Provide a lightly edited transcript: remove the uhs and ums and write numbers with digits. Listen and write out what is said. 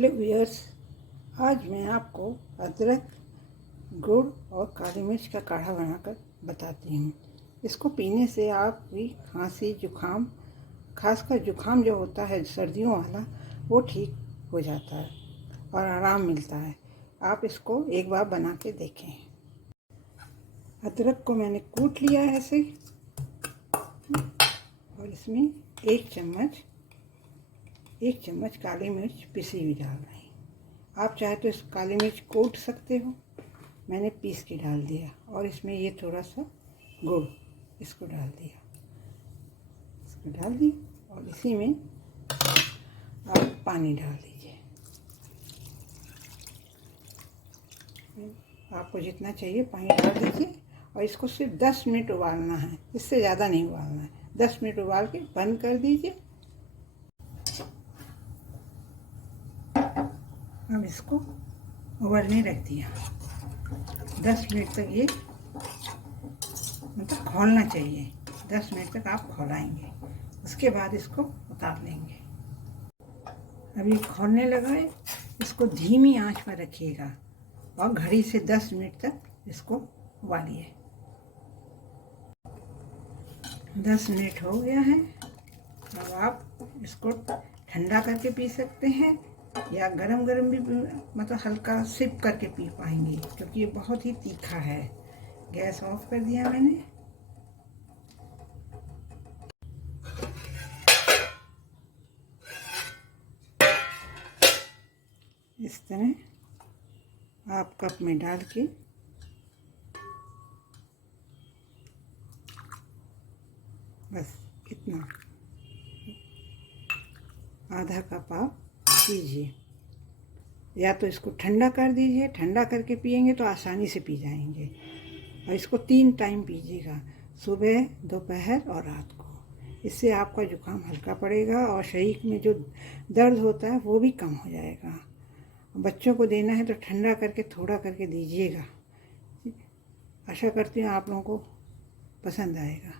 Hello viewers, आज मैं आपको अदरक, गुड़ और काली मिर्च का काढ़ा बनाकर बताती हूँ। इसको पीने से आपकी खांसी, जुखाम, खासकर जुखाम जो होता है सर्दियों वाला, वो ठीक हो जाता है और आराम मिलता है। आप इसको एक बार बना के देखें। अदरक को मैंने कूट लिया है ऐसे, और इसमें एक चम्मच काली मिर्च पिसी हुई डाल रही। आप चाहे तो इस काली मिर्च कूट सकते हो, मैंने पीस के डाल दिया। और इसमें ये थोड़ा सा गुड़ इसको डाल दिया, और इसी में आप पानी डाल दीजिए। आपको जितना चाहिए पानी डाल दीजिए और इसको सिर्फ 10 मिनट उबालना है, इससे ज़्यादा नहीं उबालना है। 10 मिनट उबाल के बंद कर दीजिए। अब इसको उबलने रख दिया। 10 मिनट तक ये मतलब खौलना चाहिए। 10 मिनट तक आप खौलाएंगे, उसके बाद इसको उतार लेंगे। अब ये खौलने लगा है, इसको धीमी आंच पर रखिएगा और घड़ी से 10 मिनट तक इसको उबालिए। 10 मिनट हो गया है। अब आप इसको ठंडा करके पी सकते हैं या गरम गरम भी, मतलब हल्का सिप करके पी पाएंगे, क्योंकि ये बहुत ही तीखा है। गैस ऑफ कर दिया मैंने। इस तरह आप कप में डाल के बस इतना आधा कप आप पीजिए, या तो इसको ठंडा कर दीजिए। ठंडा करके पिएंगे तो आसानी से पी जाएंगे। और इसको 3 टाइम पीजिएगा, सुबह, दोपहर और रात को। इससे आपका जुकाम हल्का पड़ेगा और शरीर में जो दर्द होता है वो भी कम हो जाएगा। बच्चों को देना है तो ठंडा करके थोड़ा करके दीजिएगा। आशा करती हूँ आप लोगों को पसंद आएगा।